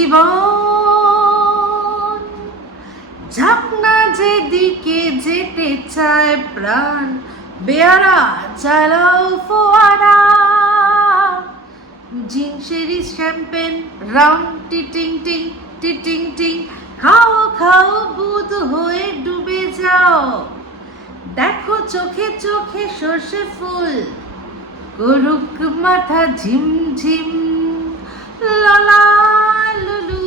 জীবন, ঝাঁকনা যেদিকে যেতে চায় প্রাণ, বেয়ারা চালাও ফোয়ারা, জিনসেরি শ্যাম্পেন রাউন্ড টিটিং টিং টিটিং টিং, খাও খাও বুধ হয়ে ডুবে যাও, দেখো চোখে চোখে সর্ষে ফুল, করুক মাথা ঝিমঝিম, লালা লুলু,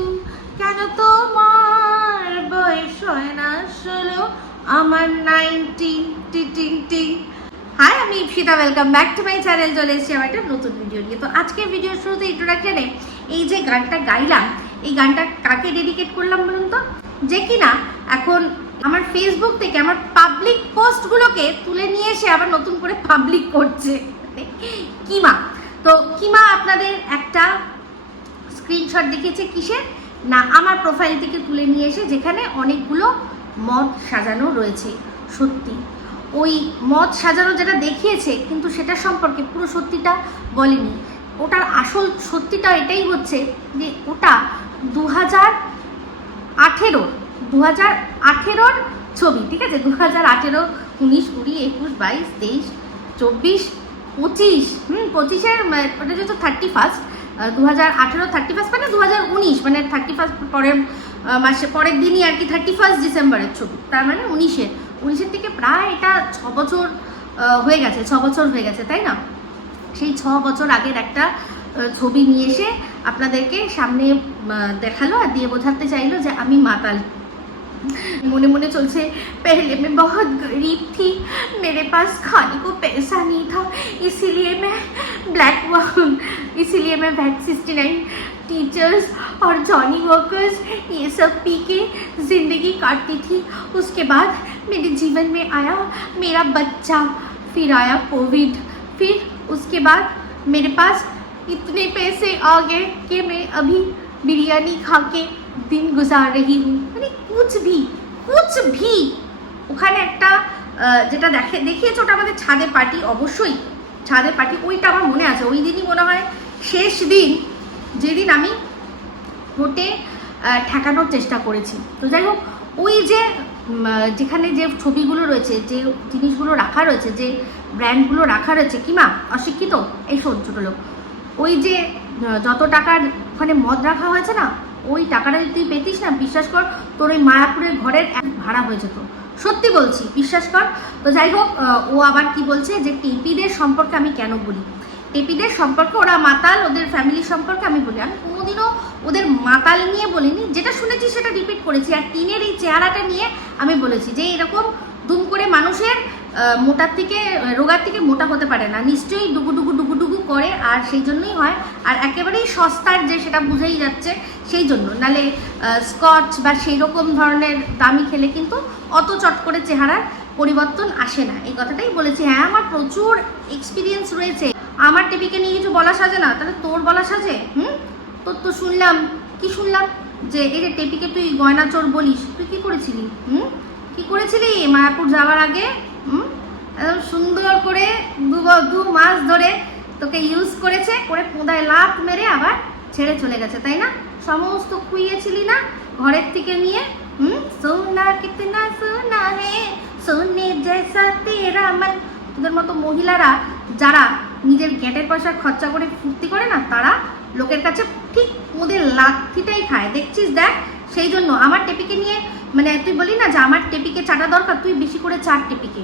কেন তোমার বয়স হয় না 16, আমার 19 টিটিং টিং। হাই, আমি Ipsita, welcome back to my channel. চলে এসেছি আমার একটা নতুন ভিডিও নিয়ে। তো আজকের ভিডিওর শুরুতে ইন্ট্রোডাকশনে এই যে গানটা গাইলাম, এই গানটা কাকে ডেডিকেট করলাম বলুন তো? যে কিনা এখন আমার ফেসবুক থেকে আমার পাবলিক পোস্টগুলোকে তুলে নিয়ে এসে আবার নতুন করে পাবলিক করছে কিমা। তো কিমা আপনাদের একটা স্ক্রিনশট দেখিয়েছে, কিসের না আমার প্রোফাইল থেকে তুলে নিয়ে এসে, যেখানে অনেকগুলো মদ সাজানো রয়েছে। সত্যি ওই মদ সাজানো যেটা দেখিয়েছে, কিন্তু সেটা সম্পর্কে পুরো সত্যিটা বলেনি। ওটার আসল সত্যিটা এটাই হচ্ছে যে ওটা 2018 ছবি, ঠিক আছে? 2018, 19, 20, 21, 22, 23, 24, 25, 25-এর ওটা যেহেতু 31, 2018 31 মানে 2019, মানে 31 পরের মাসে, পরের দিনই আর কি 31 ডিসেম্বরের ছবি। তার মানে 19-এর থেকে প্রায় এটা 6 বছর হয়ে গেছে, 6 বছর হয়ে গেছে, তাই না? সেই 6 বছর আগের একটা ছবি নিয়ে এসে আপনাদেরকে সামনে দেখালো আর দিয়ে বোঝাতে চাইলো যে আমি মাতাল। মনে मने चलছে, पहले मैं बहुत गरीब थी, मेरे पास खाने को पैसा नहीं था, इसीलिए मैं वैट 69 टीचर्स और जॉनी वॉकर्स ये सब पी के ज़िंदगी काटती थी। उसके बाद मेरे जीवन में आया मेरा बच्चा, फिर आया कोविड, फिर उसके बाद मेरे पास इतने पैसे आ गए कि मैं अभी बिरयानी खा के दिन गुजार रही हूँ। মানে कुछ भी ওখানে একটা যেটা দেখিয়েছে, ওটা আমাদের ছাদে পার্টি, অবশ্যই ছাদে পার্টি, ওইটা আমার মনে আছে। ওই দিনই মনে হয় শেষ দিন, যেদিন আমি কোর্টে ঠেকানোর চেষ্টা করেছি। তো যাই হোক, ওই যে যেখানে যে ছবিগুলো রয়েছে, যে জিনিসগুলো রাখা রয়েছে, যে ব্র্যান্ডগুলো রাখা রয়েছে, কিমা অশিক্ষিত, এই শোন ছোটো লোক, ওই যে যত টাকার ওখানে মদ রাখা হয়েছে না, ওই টাকাটা যদি তুই পেতিস না, বিশ্বাস কর তোর ওই মায়াপুরের ঘরের ভাড়া হয়ে যেত। সত্যি বলছি, বিশ্বাস কর। তো যাই হোক, ও আবার কি বলছে যে টেপিদের সম্পর্কে আমি কেন বলি, টেপিদের সম্পর্কে, ওরা মাতাল, ওদের ফ্যামিলির সম্পর্কে আমি বলি। আমি কোনোদিনও ওদের মাতাল নিয়ে বলিনি, যেটা শুনেছি সেটা রিপিট করেছি। আর টিনের এই চেহারাটা নিয়ে আমি বলেছি যে এরকম দুম করে মানুষের মোটার থেকে, রোগার থেকে মোটা হতে পারে না, নিশ্চয়ই ডুগু করে, আর সেই জন্যই হয়। আর একেবারেই সস্তার যে, সেটা বুঝেই যাচ্ছে, সেই জন্য। নালে স্কচ বা সেই রকম ধরনের দামি খেলে কিন্তু অত চট করে চেহারার পরিবর্তন আসে না, এই কথাটাই বলেছি। হ্যাঁ, আমার প্রচুর এক্সপিরিয়েন্স রয়েছে। আমার টিপিকে নিয়ে কিছু বলা সাজে না, তাহলে তোর বলা সাজে? তোর তো শুনলাম যে এই যে টেপিকে তুই গয়না চোর বলিস, তুই কি করেছিলি? কি করেছিলি মায়াপুর যাওয়ার আগে? একদম সুন্দর করে 2 মাস ধরে তোকে ইউজ করেছে, করে পোঁদায় লাত মেরে আবার ছেড়ে চলে গেছে, তাই না? সমস্ত খুইয়েছিলি না ঘরের থেকে নিয়ে। সোনা কিতনা সোনা হে, সোনে জৈসা তেরা মন। তোদের মতো মহিলারা যারা নিজের গ্যাটের পয়সা খরচা করে ফুর্তি করে না, তারা লোকের কাছে ঠিক ওদের লাথিটাই খায়, দেখছিস? দেখ, সেই জন্য আমার টেপিকে নিয়ে, মানে তুই বলি না যে আমার টেপিকে চাটা দরকার, তুই বেশি করে চাট টেপিকে,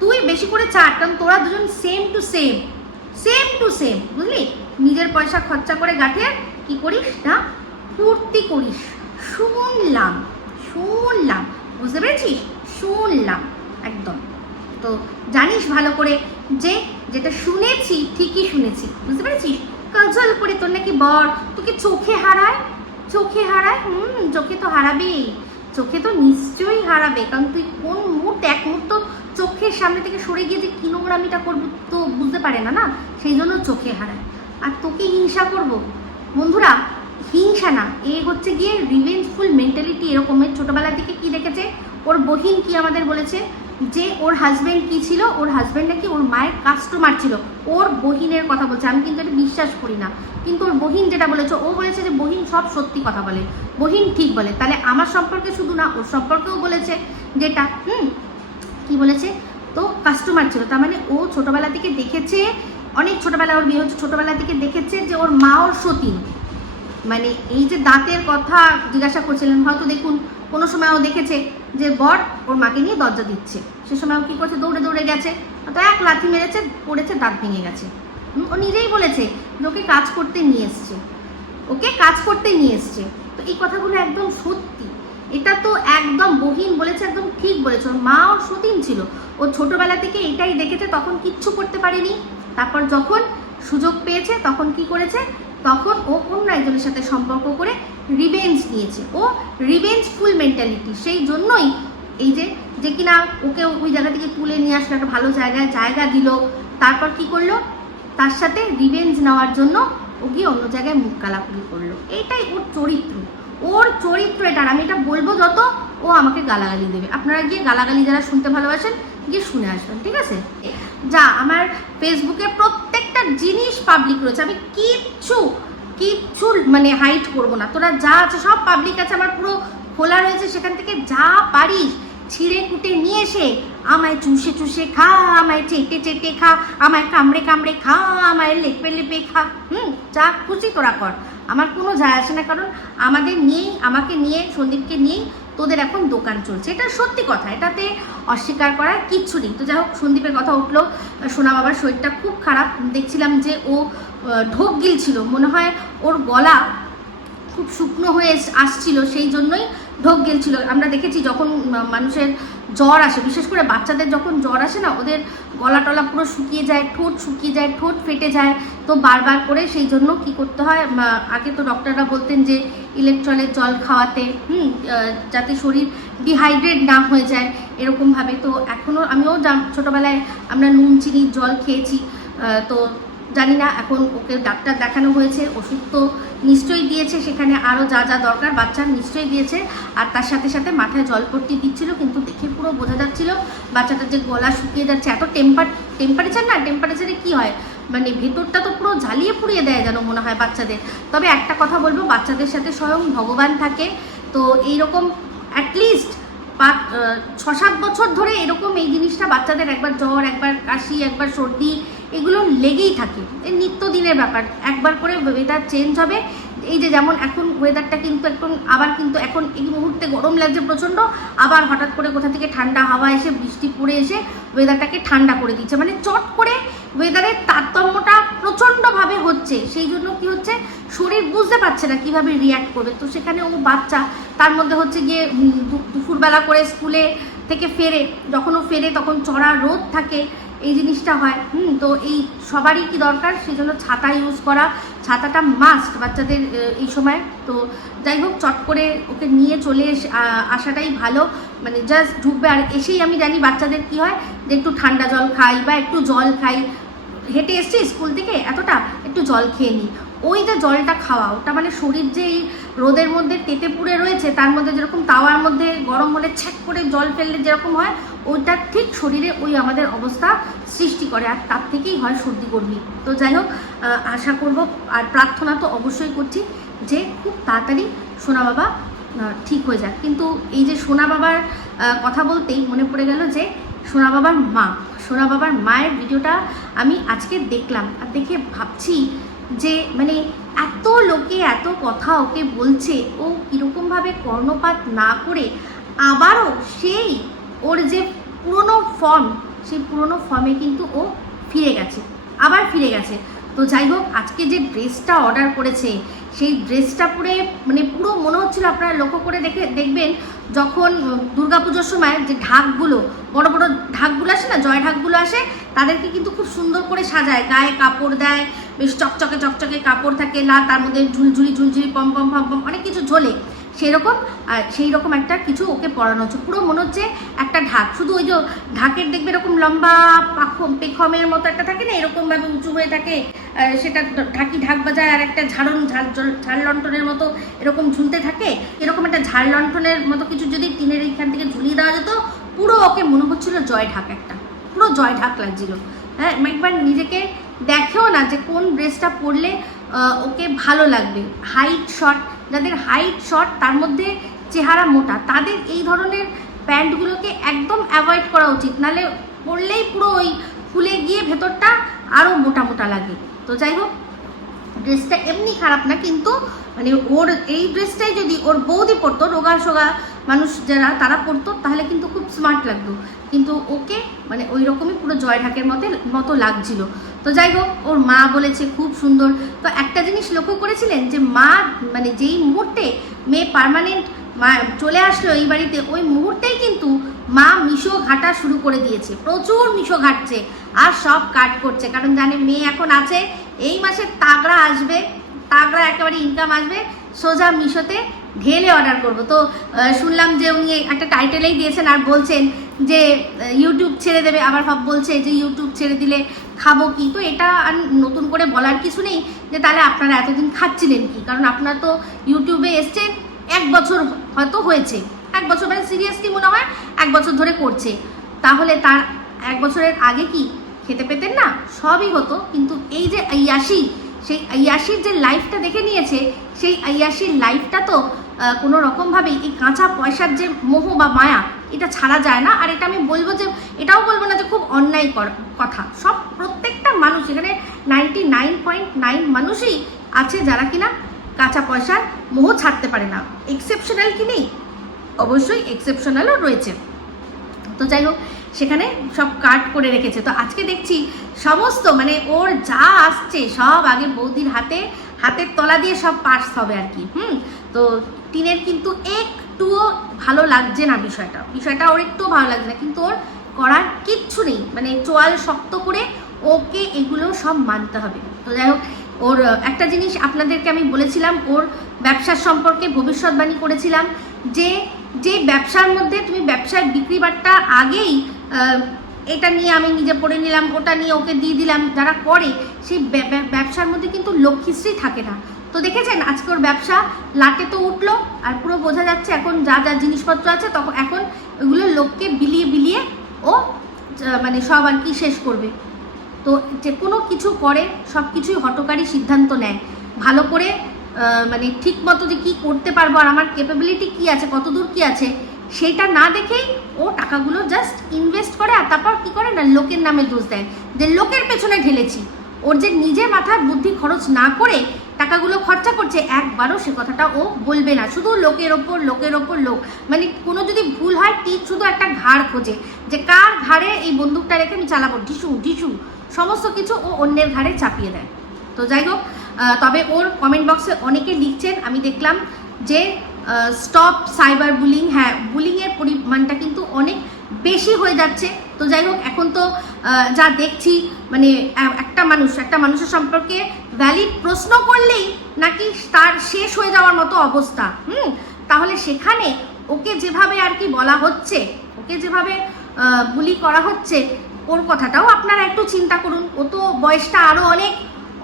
তুই বেশি করে চাট, কারণ তোরা দুজন সেম টু সেম, বুঝলি? নিজের পয়সা খরচা করে গাঁঠে কি করিস না, ফুর্তি করিস। শুনলাম, বুঝতে পেরেছিস? শুনলাম একদম। তো জানিস ভালো করে যে যেটা শুনেছি ঠিকই শুনেছি, বুঝতে পেরেছিস? কাজল করে তোর নাকি বর তোকে চোখে হারায়। চোখে তো হারাবেই, চোখে তো নিশ্চয়ই হারাবে, কারণ তুই কোন এক মুহূর্ত চোখের সামনে থেকে সরে গিয়ে যে কি নোংরামিটা করবো তো বুঝতে পারে না, সেই জন্য চোখে হারায়। আর তোকে হিংসা করব? বন্ধুরা, হিংসা না, এ হচ্ছে গিয়ে রিভেঞ্জফুল মেন্টালিটি। এরকমের ছোটবেলা থেকে কি দেখেছে, ওর বহিন কি আমাদের বলেছে যে ওর হাজব্যান্ড কি ছিল, ওর হাজব্যান্ড নাকি ওর মায়ের কাস্টমার ছিল। ওর বহিনের কথা বলছে, আমি কিন্তু এটা বিশ্বাস করি না, কিন্তু ওর বহিন যেটা বলেছে, ও বলেছে যে বহিন সব সত্যি কথা বলে, বহিন ঠিক বলে। তাহলে আমার সম্পর্কে শুধু না, ওর সম্পর্কেও বলেছে যেটা কি বলেছে, তো কাস্টমার ছিল, তার মানে ও ছোটোবেলা থেকে দেখেছে, অনেক ছোটোবেলা ওর বিয়ে হচ্ছে, ছোটোবেলা থেকে দেখেছে যে ওর মা ওর সতীন। মানে এই যে দাঁতের কথা জিজ্ঞাসা করছিলেন, হয়তো দেখুন কোনো সময় ও দেখেছে যে বর ওর মাকে নিয়ে দরজা দিচ্ছে, সে সময় ও কী করছে, দৌড়ে দৌড়ে গেছে, তো এক লাথি মেরেছে, পড়েছে, দাঁত ভেঙে গেছে। ও নিজেই বলেছে যে ওকে কাজ করতে নিয়ে এসছে, ওকে কাজ করতে নিয়ে এসছে। তো এই কথাগুলো একদম সত্যি, এটা তো একদম বহিন বলেছে, একদম ঠিক বলেছে। ওর মা ওর সতীন ছিল, ও ছোটোবেলা থেকে এটাই দেখেছে, তখন কিচ্ছু করতে পারেনি। তারপর যখন সুযোগ পেয়েছে তখন কি করেছে, তখন ও অন্য একজনের সাথে সম্পর্ক করে রিভেঞ্জ নিয়েছে। ও রিভেঞ্জফুল মেন্টালিটি, সেই জন্যই এই যে কিনা ওকে ওই জায়গা থেকে তুলে নিয়ে আসলো, একটা ভালো জায়গায় জায়গা দিল, তারপর কি করলো, তার সাথে রিভেঞ্জ নেওয়ার জন্য ও গিয়ে অন্য জায়গায় মুখ কালাকুলি করলো। এইটাই ওর চরিত্র, ওর চরিত্র এটা। আমি এটা বলবো যত, ও আমাকে গালাগালি দেবে। আপনারা গিয়ে গালাগালি যারা শুনতে ভালোবাসেন গিয়ে শুনে আসবেন, ঠিক আছে? যা আমার ফেসবুকে প্রত্যেকটা জিনিস পাবলিক রয়েছে, আমি কিচ্ছু মানে হাইড করবো না। তোরা যা আছে সব পাবলিক আছে, আমার পুরো খোলা রয়েছে, সেখান থেকে যা পারিস ছিঁড়ে কুটে নিয়ে এসে আমায় চুষে চুষে খা, আমায় চেটে চেটে খা, আমায় কামড়ে কামড়ে খা, আমায় লেপে লেপে খা, যা খুশি তোরা কর, আমার কোনো যায় আসে না। কারণ আমাদের নিয়েই, আমাকে নিয়ে, সন্দীপকে নিয়েই তোদের এখন দোকান চলছে, এটা সত্যি কথা, এটাতে অস্বীকার করার কিচ্ছু নেই। তো যাই হোক, সন্দীপের কথা উঠলো, সোনা বাবার শরীরটা খুব খারাপ, দেখছিলাম যে ও ঢোক গিলছিল, মনে হয় ওর গলা খুব শুকনো হয়ে আসছিল, সেই জন্যই ঢোক গেলছিল। আমরা দেখেছি যখন মানুষের জ্বর আসে, বিশেষ করে বাচ্চাদের যখন জ্বর আসে না, ওদের গলা টলা পুরো শুকিয়ে যায়, ঠোঁট শুকিয়ে যায়, ঠোঁট ফেটে যায়। তো বারবার করে সেই জন্য কি করতে হয়, আগে তো ডক্টররা বলতেন যে ইলেকট্রলের জল খাওয়াতে, যাতে শরীর ডিহাইড্রেট না হয়ে যায় এরকমভাবে। তো এখনও আমিও ছোটোবেলায় আমরা নুন চিনির জল খেয়েছি, তো জানি না, এখন ওকে ডাক্তার দেখানো হয়েছে, ওষুধ তো নিশ্চয়ই দিয়েছে, সেখানে আরও যা যা দরকার বাচ্চার নিশ্চয়ই দিয়েছে, আর তার সাথে সাথে মাথায় জল পট্টি দিচ্ছিল, কিন্তু দেখে পুরো বোঝা যাচ্ছিল বাচ্চাটার যে গলা শুকিয়ে যাচ্ছে। এত টেম্পারেচার না, টেম্পারেচারে কি হয়, মানে ভেতরটা তো পুরো জ্বালিয়ে পুড়িয়ে দেয় যেন মনে হয় বাচ্চাদের। তবে একটা কথা বলবো, বাচ্চাদের সাথে স্বয়ং ভগবান থাকে। তো এইরকম অ্যাটলিস্ট 6-7 বছর ধরে এরকম এই জিনিসটা বাচ্চাদের, একবার জ্বর, একবার কাশি, একবার সর্দি, এগুলো লেগেই থাকে, এই নিত্যদিনের ব্যাপার। একবার করে ওয়েদার চেঞ্জ হবে, এই যে যেমন এখন ওয়েদারটা কিন্তু একটু আবার, কিন্তু এখন এই মুহূর্তে গরম লাগছে প্রচণ্ড, আবার হঠাৎ করে কোথা থেকে ঠান্ডা হাওয়া এসে বৃষ্টি পড়ে এসে ওয়েদারটাকে ঠান্ডা করে দিচ্ছে, মানে চট করে ওয়েদারের তারতম্যটা প্রচণ্ডভাবে হচ্ছে। সেই জন্য কি হচ্ছে, শরীর বুঝতে পারছে না কীভাবে রিয়্যাক্ট করবে। তো সেখানে ও বাচ্চা, তার মধ্যে হচ্ছে গিয়ে দুপুরবেলা করে স্কুলে থেকে ফেরে, যখন ও ফেরে তখন চড়া রোদ থাকে, এই জিনিসটা হয়। তো এই সবারই কি দরকার, সেই জন্য ছাতা ইউজ করা, ছাতাটা মাস্ট বাচ্চাদের এই সময়। তো যাই হোক, চট করে ওকে নিয়ে চলে আসাটাই ভালো, মানে জাস্ট ঢুকবে, আর এসেই আমি জানি বাচ্চাদের কি হয়, যে একটু ঠান্ডা জল খাই বা একটু জল খাই, হেঁটে এসছি স্কুল থেকে এতটা, একটু জল খেয়ে নিই। ওই যে জলটা খাওয়া, ওটা মানে শরীর যে এই রোদের মধ্যে তেতে পুড়ে রয়েছে, তার মধ্যে যেরকম তাওয়ার মধ্যে গরম হলে ছ্যাক করে জল ফেললে যেরকম হয়, ওইটা ঠিক শরীরে ওই আমাদের অবস্থা সৃষ্টি করে, আর তার থেকেই হয় সর্দি গর্মি। তো যাই হোক, আশা করব আর প্রার্থনা তো অবশ্যই করছি যে খুব তাড়াতাড়ি সোনা বাবা ঠিক হয়ে যাক। কিন্তু এই যে সোনা বাবার কথা বলতেই মনে পড়ে গেল যে সোনা বাবার মা, সোনা বাবার মায়ের ভিডিওটা আমি আজকে দেখলাম, আর দেখে ভাবছি যে মানে এত লোকে এত কথা ওকে বলছে, ও কীরকমভাবে কর্ণপাত না করে আবারও সেই ওর যে পুরনো ফর্ম, সেই পুরনো ফর্মে কিন্তু ও ফিরে গেছে, আবার ফিরে গেছে। তো যাই হোক, আজকে যে ড্রেসটা অর্ডার করেছে, সেই ড্রেসটা পরে মানে পুরো মনে হচ্ছিল, আপনারা লক্ষ্য করে দেখবেন যখন দুর্গাপুজোর সময় যে ঢাকগুলো, বড় বড় ঢাকগুলো আসে না, জয় ঢাকগুলো আসে, তাদেরকে কিন্তু খুব সুন্দর করে সাজায়, গায়ে কাপড় দেয়, বেশ চকচকে চকচকে কাপড় থাকে, তার মধ্যে ঝুলঝুলি পম পম পম পম অনেক কিছু ঝোলে, সেই রকম একটা কিছু ওকে পরানো হচ্ছে, পুরো মনে হচ্ছে একটা ঢাক। শুধু ওই যে ঢাকের দেখবে এরকম লম্বা পেখমের মতো একটা থাকে না, এরকমভাবে উঁচু হয়ে থাকে, সেটা ঢাক বাজায়, আর একটা ঝাড় লণ্ঠনের মতো এরকম ঝুলতে থাকে, এরকম একটা ঝাড় লণ্ঠনের মতো কিছু যদি টিনের এইখান থেকে ঝুলিয়ে দেওয়া যেত, পুরো ওকে মনে হচ্ছিল জয় ঢাক, একটা পুরো জয় ঢাক লাগছিল। হ্যাঁ, একবার নিজেকে দেখেও না যে কোন ড্রেসটা পরলে ওকে ভালো লাগবে, হাইট শর্ট যাদের হাইট শর্ট তার মধ্যে চেহারা মোটা, তাদের এই ধরনের প্যান্টগুলোকে একদম অ্যাভয়েড করা উচিত, নাহলে পরলেই পুরো ওই ফুলে গিয়ে ভেতরটা আরও মোটা মোটা লাগে। তো যাই হোক, ড্রেসটা এমনি খারাপ না, কিন্তু মানে ওর এই ড্রেসটাই যদি ওর বৌদি পরতো, রোগা সোগা মানুষ যারা তারা পরতো, তাহলে কিন্তু খুব স্মার্ট লাগতো, কিন্তু ওকে মানে ওই রকমই পুরো জয় ঢাকের মতো লাগছিল। তো যাই হোক, ওর মা বলেছে খুব সুন্দর। তো একটা জিনিস লক্ষ্য করেছিলেন যে মা মানে যেই মুহূর্তে মেয়ে পার্মানেন্ট মা চলে আসলো এই বাড়িতে, ওই মুহূর্তেই কিন্তু মা মিশো ঘাটা শুরু করে দিয়েছে, প্রচুর মিশো ঘাটছে আর সব কাট করছে, কারণ জানে মেয়ে এখন আছে, এই মাসে তাগড়া আসবে, তাগড়া একেবারে ইনকাম আসবে, সোজা মিশোতে ঢেলে অর্ডার করব। তো শুনলাম যে উনি একটা টাইটেলেই দিয়েছেন আর বলছেন যে ইউটিউব ছেড়ে দেবে, আবার বলছে যে ইউটিউব ছেড়ে দিলে খাবো কি। তো এটা আর নতুন করে বলার কিছু নেই যে তাহলে আপনারা এতদিন খাচ্ছিলেন কি, কারণ আপনারা তো ইউটিউবে এসছেন 1 বছর হয়তো হয়েছে, 1 বছর মানে সিরিয়াসলি মনে হয় 1 বছর ধরে করছে, তাহলে তার 1 বছরের আগে কি খেতে পেতেন না? সবই হতো, কিন্তু এই যে আয়াশি, সেই আয়াশির যে লাইফটা দেখে নিয়েছে, সেই আয়াশির লাইফটা তো কোনো রকমভাবেই এই কাঁচা পয়সার যে মোহ বা মায়া, এটা ছাড়া যায় না। আর এটা আমি বলবো যে, এটাও বলবো না যে খুব অন্যায় কথা, সব প্রত্যেকটা মানুষ এখানে 99.9 মানুষই আছে যারা কিনা কাঁচা পয়সার মোহ ছাড়তে পারে না। এক্সেপশনাল কি নেই? অবশ্যই এক্সেপশনালও রয়েছে। তো যাই হোক, সেখানে সব কাট করে রেখেছে। তো আজকে দেখছি সমস্ত মানে ওর যা আসছে সব আগে বৌদির হাতের তলা দিয়ে সব পাস হবে আর কি। তো টিনের কিন্তু একটুও ভালো লাগছে না বিষয়টা ওর একটুও ভালো লাগছে না, কিন্তু ওর করার কিচ্ছু নেই, মানে চোয়াল শক্ত করে ওকে এগুলো সব মানতে হবে। তো যাই হোক, ওর একটা জিনিস আপনাদেরকে আমি বলেছিলাম, ওর ব্যবসার সম্পর্কে ভবিষ্যৎবাণী করেছিলাম যে ব্যবসার মধ্যে তুমি ব্যবসায় বিক্রি বাট্টা আগেই এটা নিয়ে আমি নিজে পড়ে নিলাম, ওটা নিয়ে ওকে দিয়ে দিলাম, যারা করে সেই ব্যবসার মধ্যে কিন্তু লক্ষ্মীশ্রী থাকে না। তো দেখেছেন আজকে ওর ব্যবসা লাটে তো উঠলো, আর পুরো বোঝা যাচ্ছে এখন যা যা জিনিসপত্র আছে তখন এখন ওগুলো লোককে বিলিয়ে ও মানে সব আর কি শেষ করবে। তো যে কোনো কিছু করে সব কিছুই হঠকারী সিদ্ধান্ত নেয়, ভালো করে মানে ঠিক মতো যে কী করতে পারবো আর আমার ক্যাপাবিলিটি কী আছে, কতদূর কী আছে, সেইটা না দেখেই ও টাকাগুলো জাস্ট ইনভেস্ট করে, আর তারপর কী করে না লোকের নামে দোষ দেয় যে লোকের পেছনে ঢেলেছি। ওর যে নিজে মাথার বুদ্ধি খরচ না করে টাকাগুলো খরচা করছে, একবারও সে কথাটা ও বলবে না, শুধু লোকের ওপর লোক, মানে কোনো যদি ভুল হয় ঠিক শুধু একটা ঘাড় খোঁজে যে কার ঘাড়ে এই বন্দুকটা রেখে আমি চালাবো, ঢিসু সমস্ত কিছু ও অন্যের ঘাড়ে চাপিয়ে দেয়। তো যাই হোক, তবে ওর কমেন্ট বক্সে অনেকে লিখছেন, আমি দেখলাম যে স্টপ সাইবার বুলিং। হ্যাঁ, বুলিংয়ের পরিমাণটা কিন্তু অনেক বেশি হয়ে যাচ্ছে। তো যাই হোক, এখন তো যা দেখছি মানে একটা মানুষের সম্পর্কে ভ্যালিড প্রশ্ন করলেই নাকি তার শেষ হয়ে যাওয়ার মতো অবস্থা। তাহলে সেখানে ওকে যেভাবে আর কি বলা হচ্ছে, ওকে যেভাবে বুলি করা হচ্ছে, ওর কথাটাও আপনারা একটু চিন্তা করুন। ও তো বয়সটা আরও অনেক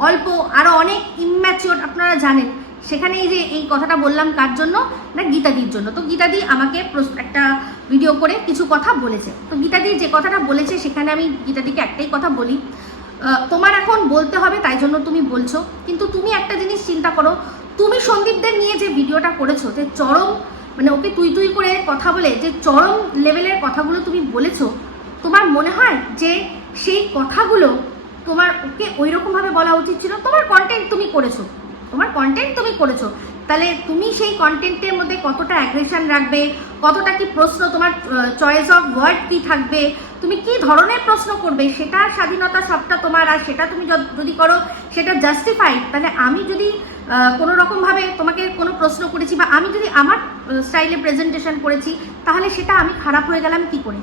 অল্প, আরও অনেক ইম্যাচিওর, আপনারা জানেন। সেখানে এই যে এই কথাটা বললাম কার জন্য না, গীতাদির জন্য। তো গীতাদি আমাকে একটা ভিডিও করে কিছু কথা বলেছে। তো গীতাদি যে কথাটা বলেছে সেখানে আমি গীতাদিকে একটাই কথা বলি, তোমার এখন বলতে হবে তাই জন্য তুমি বলছো, কিন্তু তুমি একটা জিনিস চিন্তা করো, তুমি সন্দীপদের নিয়ে যে ভিডিওটা করেছো, যে চরম মানে ওকে তুই করে কথা বলে যে চরম লেভেলের কথাগুলো তুমি বলেছো, তোমার মনে হয় যে সেই কথাগুলো তোমার ওকে ওই রকমভাবে বলা উচিত ছিল? তোমার কন্টেন্ট তুমি করেছো, তাহলে তুমি সেই কন্টেন্টের মধ্যে কতটা অ্যাগ্রেশন রাখবে, কতটা কি প্রশ্ন, তোমার চয়েস অফ ওয়ার্ড কী থাকবে, তুমি কি ধরনের প্রশ্ন করবে, সেটার স্বাধীনতা সবটা তোমার। আর সেটা তুমি যদি করো সেটা জাস্টিফাইড, তাহলে আমি যদি কোনো রকমভাবে তোমাকে কোনো প্রশ্ন করেছি বা আমি যদি আমার স্টাইলে প্রেজেন্টেশন করেছি, তাহলে সেটা আমি খারাপ হয়ে গেলাম কি করে?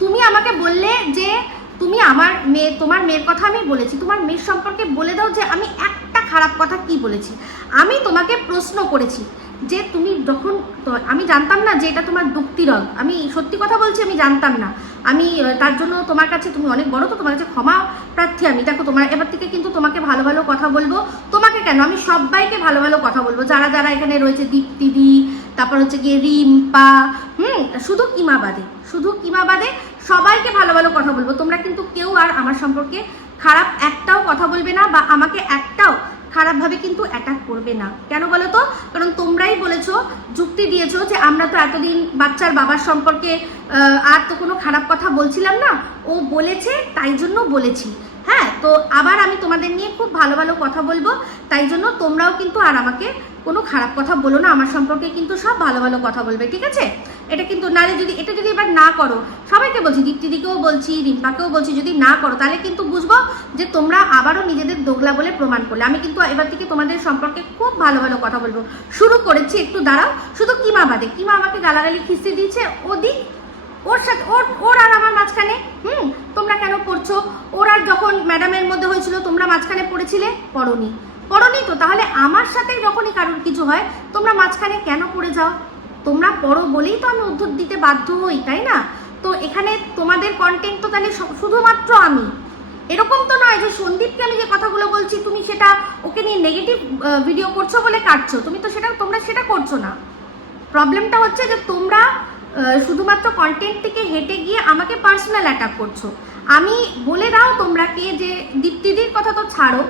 তুমি আমাকে বললে যে তুমি তোমার মেয়ের কথা আমি বলেছি, তোমার মেয়ের সম্পর্কে বলে দাও যে আমি একটা খারাপ কথা কি বলেছি। আমি তোমাকে প্রশ্ন করেছি যে তুমি যখন, আমি জানতাম না যে এটা তোমার দুক্তিরগ, আমি সত্যি কথা বলছি, আমি জানতাম না। আমি তার জন্য তোমার কাছে, তুমি অনেক বড় তো, তোমার কাছে ক্ষমা প্রার্থী আমি। দেখো, তোমার এবার থেকে কিন্তু তোমাকে ভালো ভালো কথা বলবো, তোমাকে কেন, আমি সবাইকে ভালো ভালো কথা বলবো, যারা যারা এখানে রয়েছে, দীপ্তিদি, তারপর হচ্ছে গিয়ে রিম্পা, শুধু কিমা বাদে সবাইকে ভালো ভালো কথা বলবো। তোমরা কিন্তু কেউ আর আমার সম্পর্কে খারাপ একটাও কথা বলবে না, বা আমাকে একটাও খারাপভাবে কিন্তু অ্যাটাক করবে না। কেন বলো তো? কারণ তোমরাই বলেছো, যুক্তি দিয়েছো যে আমরা তো এতদিন বাচ্চার বাবার সম্পর্কে আর তো কোনো খারাপ কথা বলছিলাম না, ও বলেছে তাই জন্য বলেছি। হ্যাঁ, তো আবার আমি তোমাদের নিয়ে খুব ভালো ভালো কথা বলবো, তাই জন্য তোমরাও কিন্তু আর আমাকে কোনো খারাপ কথা বলো না, আমার সম্পর্কে কিন্তু সব ভালো ভালো কথা বলবে, ঠিক আছে? এটা কিন্তু নালে যদি এটা যদি এবার না করো, সবাইকে বলছি, দীপ্তিদিকেও বলছি, রিম্পাকেও বলছি, যদি না করো তাহলে কিন্তু বুঝবো যে তোমরা আবারও নিজেদের দোগলা বলে প্রমাণ করলে। আমি কিন্তু এবার থেকে তোমাদের সম্পর্কে খুব ভালো ভালো কথা বলবো। শুরু করেছি, একটু দাঁড়াও, শুধু কিমা বাদে। কিমা আমাকে গালাগালি খিস্তি দিয়েছে, ওর সাথে ওর আর আমার মাঝখানে তোমরা কেন পড়ছো? ওর আর যখন ম্যাডামের মধ্যে হয়েছিল তোমরা মাঝখানে পড়েছিলে? পড়নি তো, তাহলে আমার সাথে যখনই কারোর কিছু হয় তোমরা মাঝখানে কেন পড়ে যাও? তোমরা পড়ো বলেই তো আমি উত্তর দিতে বাধ্য হই, তাই না? তো এখানে তোমাদের কন্টেন্ট তো তাহলে শুধুমাত্র আমি, এরকম তো নয় যে সন্দীপকে আমি যে কথাগুলো বলছি তুমি সেটা ওকে নিয়ে নেগেটিভ ভিডিও করছো বলে কাটছো, তোমরা সেটা করছো না। প্রবলেমটা হচ্ছে যে তোমরা শুধুমাত্র কন্টেন্ট থেকে হেঁটে গিয়ে আমাকে পার্সোনাল অ্যাটাক করছো। আমি বলে দাও তোমরা কে, যে দীপ্তিদির কথা তো ছাড়ো,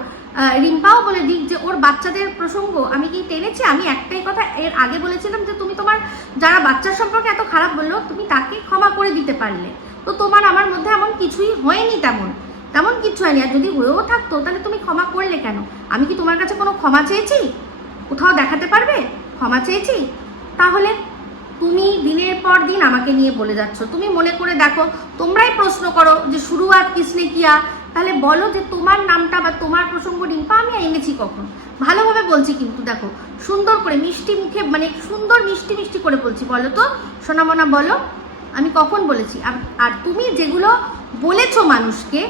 রিম্পাও বলে দিক যে ওর বাচ্চাদের প্রসঙ্গ আমি কি টেনেছি? আমি একটাই কথা এর আগে বলেছিলাম যে তুমি তোমার যারা বাচ্চার সম্পর্কে এত খারাপ বললো তুমি তাকে ক্ষমা করে দিতে পারলে, তো তোমার আমার মধ্যে এমন কিছুই হয়নি, তেমন কিছু হয়নি। আর যদি হয়েও থাকতো তাহলে তুমি ক্ষমা করলে কেন? আমি কি তোমার কাছে কোনো ক্ষমা চেয়েছি? কোথাও দেখাতে পারবে ক্ষমা চেয়েছি? তাহলে তুমি দিনের পর দিন আমাকে নিয়ে বলে যাচ্ছ। তুমি মনে করে দেখো, তোমরাই প্রশ্ন করো যে শুরুয়াত কিসনে কিয়া, তাহলে বলো যে তোমার নামটা বা তোমার প্রসঙ্গ রিম্পা আমি এনেছি কখন? ভালোভাবে বলছি কিন্তু দেখো, সুন্দর করে মিষ্টি মুখে, মানে সুন্দর মিষ্টি মিষ্টি করে বলছি। বলো তো সোনামনা, বলো আমি কখন বলেছি? আর তুমি যেগুলো বলেছো মানুষকে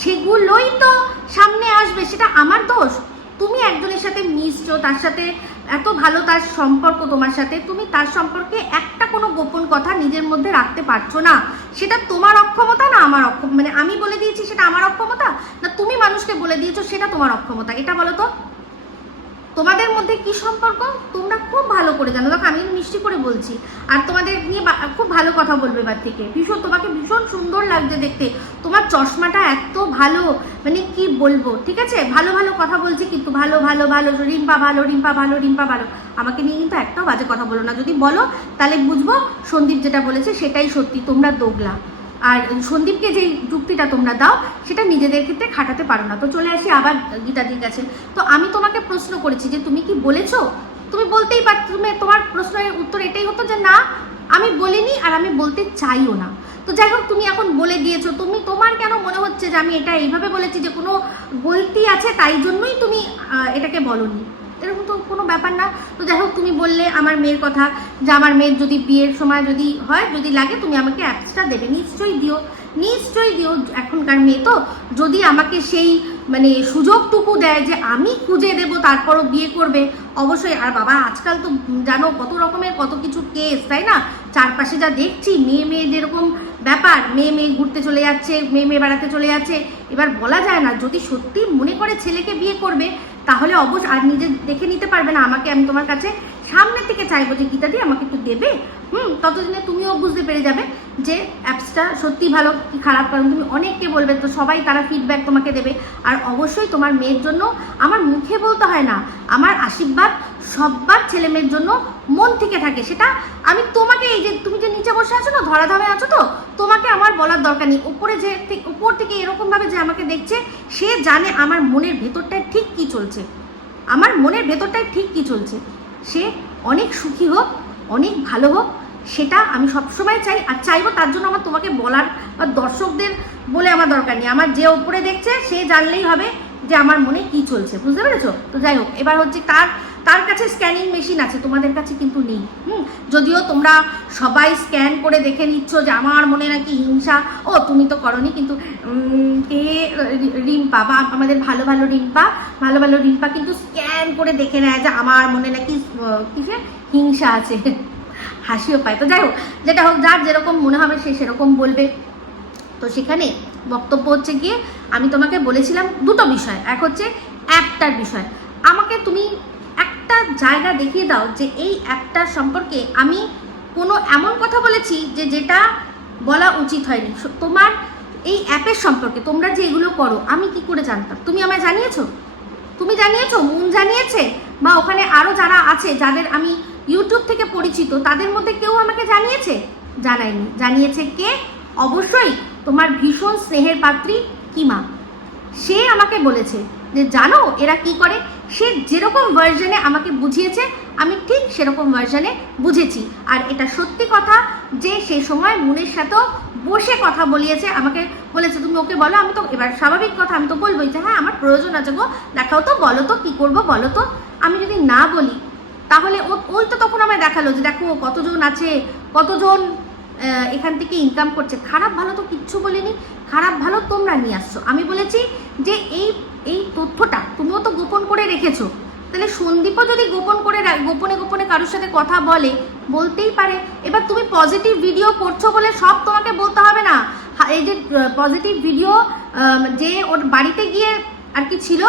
সেগুলোই তো সামনে আসবে, সেটা আমার দোষ? তুমি একজনের সাথে মিশছো, তার সাথে এত ভালো তার সম্পর্ক তোমার সাথে, তুমি তার সম্পর্কে একটা কোনো গোপন কথা নিজের মধ্যে রাখতে পারছো না, সেটা তোমার অক্ষমতা না আমার মানে আমি বলে দিয়েছি সেটা আমার অক্ষমতা, না তুমি মানুষকে বলে দিয়েছো সেটা তোমার অক্ষমতা? এটা বলো তো, তোমাদের মধ্যে কি সম্পর্ক তোমরা খুব ভালো করে জানো। দেখো আমি মিষ্টি করে বলছি, আর তোমাদের নিয়ে খুব ভালো কথা বলবে এবার থেকে। তোমাকে ভীষণ সুন্দর লাগছে দেখতে, তোমার চশমাটা এত ভালো, মানে কি বলবো, ঠিক আছে? ভালো ভালো কথা বলছি কিন্তু, ভালো রিম্পা ভালো। আমাকে নিয়ে কিন্তু একটাও বাজে কথা বলো না, যদি বলো তাহলে বুঝবো সন্দীপ যেটা বলেছে সেটাই সত্যি, তোমরা দোগলা। আর সন্দীপকে যে যুক্তিটা তোমরা দাও সেটা নিজেদের ক্ষেত্রে খাটাতে পারো না। তো চলে আসি আবার গীতাদির কাছে। তো আমি তোমাকে প্রশ্ন করেছি যে তুমি কি বলেছো? তুমি বলতেই পার, তোমার প্রশ্নের উত্তর এটাই হতো যে না আমি বলিনি আর আমি বলতে চাইও না। তো যাই হোক, তুমি এখন বলে দিয়েছো, তোমার কেন মনে হচ্ছে যে আমি এটা এইভাবে বলেছি যে কোনো গলতি আছে তাই জন্যই তুমি এটাকে বলোনি? এরকম তো কোনো ব্যাপার না। তো যাই হোক, তুমি বললে আমার মেয়ের কথা, যে আমার মেয়ের যদি বিয়ের সময় যদি হয়, যদি লাগে তুমি আমাকে অ্যাপসটা দেবে। নিশ্চয়ই দিও। এখনকার মেয়ে তো, যদি আমাকে সেই মানে সুযোগটুকু দেয় যে আমি খুঁজে দেব তারপরও বিয়ে করবে, অবশ্যই। আর বাবা আজকাল তো জানো কত রকমের কত কিছু কেস, তাই না? চারপাশে যা দেখছি, মেয়ে যেরকম ব্যাপার, মেয়ে ঘুরতে চলে যাচ্ছে, মেয়ে বেড়াতে চলে যাচ্ছে। এবার বলা যায় না, যদি সত্যি মনে করে ছেলেকে বিয়ে করবে তাহলে অবশ্যই, আর নিজে দেখে নিতে পারবে না আমাকে, আমি তোমার কাছে সামনে থেকে চাইবো যে গীতাদি আমাকে একটু দেবে, ততদিনে তুমিও বুঝতে পেরে যাবে যে অ্যাপসটা সত্যি ভালো কি খারাপ। কারণ তুমি অনেককে বলবে, তো সবাই তারা ফিডব্যাক তোমাকে দেবে। আর অবশ্যই তোমার মেয়ের জন্য আমার মুখে বলতে হয় না, আমার আশীর্বাদ সবার ছেলে মেয়ের জন্য মন থেকে থাকে। সেটা আমি তোমাকে, এই যে তুমি যে নিচে বসে আছো না, ধরাধামে আছো, তো তোমাকে আমার বলার দরকার নেই। উপর থেকে এরকমভাবে যে আমাকে দেখছে সে জানে আমার মনের ভেতরটায় ঠিক কি চলছে, সে অনেক সুখী হোক, অনেক ভালো হোক, সেটা আমি সবসময় চাই আর চাইবো। তার জন্য আমার তোমাকে বলার বা দর্শকদের বলে আমার দরকার নেই। আমার যে ওপরে দেখছে সে জানলেই হবে যে আমার মনে কি চলছে, বুঝতে পেরেছো? তো যাই হোক, এবার হচ্ছে তার কাছে স্ক্যানিং মেশিন আছে, তোমাদের কাছে কিন্তু নেই। যদিও তোমরা সবাই স্ক্যান করে দেখে নিচ্ছ যে আমার মনে নাকি হিংসা, ও তুমি তো করনি, কিন্তু রিম্পা বা আমাদের ভালো ভালো রিম্পা কিন্তু স্ক্যান করে দেখে নেয় যে আমার মনে নাকি কিসে হিংসা আছে। হাসিও পায়। তো যাই হোক, যেটা হোক, যার যেরকম মনে হবে সে সেরকম বলবে। তো সেখানে বক্তব্য হচ্ছে গিয়ে আমি তোমাকে বলেছিলাম দুটো বিষয়। এক হচ্ছে অ্যাপটার বিষয়, আমাকে তুমি একটা জায়গা দেখিয়ে দাও যে এই অ্যাপটার সম্পর্কে আমি কোনো এমন কথা বলেছি যেটা বলা উচিত হয়নি। তোমার এই অ্যাপের সম্পর্কে তোমরা যে এগুলো করো আমি কি করে জানতাম? তুমি আমায় জানিয়েছো? তুমি জানিয়েছো, মুন জানিয়েছে, বা ওখানে আরও যারা আছে যাদের আমি ইউটিউব থেকে পরিচিত তাদের মধ্যে কেউ আমাকে জানিয়েছে? জানায়নি। জানিয়েছে কে? অবশ্যই তোমার ভীষণ স্নেহের পাত্রী কিমা। সে আমাকে বলেছে যে জানো এরা কি করে। সে যেরকম ভার্জনে আমাকে বুঝিয়েছে আমি ঠিক সেরকম ভার্জনে বুঝেছি। আর এটা সত্যি কথা যে সেই সময় মুনের সাথেও বসে কথা বলিয়েছে, আমাকে বলেছে তুমি ওকে বলো। আমি তো এবার স্বাভাবিক কথা আমি তো বলবোই যে হ্যাঁ আমার প্রয়োজন আছে গো, দেখাও তো, বলো তো কী করবো বলো তো। আমি যদি না বলি তাহলে ওই তো তখন আমায় দেখালো যে দেখো কতজন আছে, কতজন এখান থেকে ইনকাম করছে। খারাপ ভালো তো কিচ্ছু বলিনি, খারাপ ভালো তোমরা নিয়ে আসছো। আমি বলেছি যে এই তথ্যটা তুমিও তো গোপন করে রেখেছো, তাহলে সন্দীপও যদি গোপনে গোপনে কারোর সাথে কথা বলতেই পারে। এবার তুমি পজিটিভ ভিডিও করছো বলে সব তোমাকে বলতে হবে না। এই যে পজিটিভ ভিডিও যে ওর বাড়িতে গিয়ে আর কি ছিল,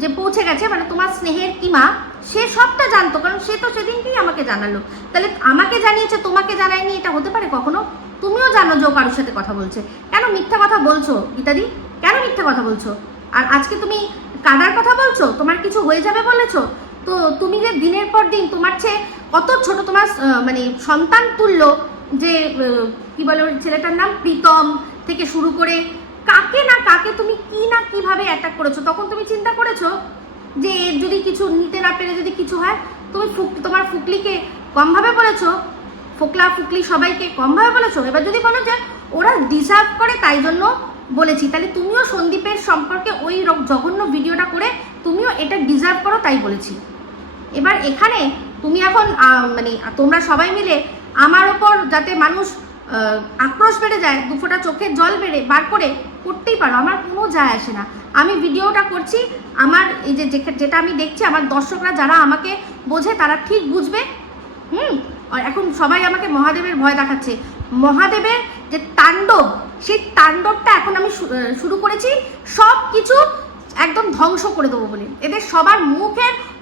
যে পৌঁছে গেছে, মানে তোমার স্নেহের কিমা, সে সবটা জানতো, কারণ সে তো সেদিনকেই আমাকে জানালো। তাহলে আমাকে জানিয়েছে, তোমাকে জানায়নি, এটা হতে পারে কখনো? তুমিও জানো যে ও কারোর সাথে কথা বলছে। কেন মিথ্যা কথা বলছো গীতাদি? কেন মিথ্যা কথা বলছো? আর আজকে তুমি কাদার কথা বলছো, তোমার কিছু হয়ে যাবে বলেছো। তো তুমি যে দিনের পর দিন তোমার চেয়ে কত ছোট, তোমার মানে সন্তান তুল্য যে কি বলে ছেলেটার নাম প্রীতম থেকে শুরু করে কাকে না কাকে তুমি কি না কিভাবে অ্যাটাক করেছো, তখন তুমি চিন্তা করেছো যে এর যদি কিছু নিতে না পেরে যদি কিছু হয়? তুমি তোমার ফুকলিকে কমভাবে বলেছো, ফুকলি সবাইকে কমভাবে বলেছো। এবার যদি বলো যে ওরা ডিজার্ভ করে তাই জন্য বলেছি, তাহলে তুমিও সন্দীপের সম্পর্কে ওই জঘন্য ভিডিওটা করে তুমিও এটা ডিজার্ভ করো তাই বলেছি। এবার এখানে তুমি এখন মানে তোমরা সবাই মিলে আমার ওপর যাতে মানুষ আক্রোশ বেড়ে যায়, দুফোঁটা চোখের জল বার করতেই পারো, আমার কোনো যায় আসে না। আমি ভিডিওটা করছি, আমার এই যে যেটা আমি দেখছি, আমার দর্শকরা যারা আমাকে বোঝে তারা ঠিক বুঝবে। আর এখন সবাই আমাকে মহাদেবের ভয় দেখাচ্ছে। মহাদেবের যে তাণ্ডব, সেই তাণ্ডবটা এখন আমি শুরু করেছি সব কিছু একদম ধ্বংস করে দেবো বলে। এদের সবার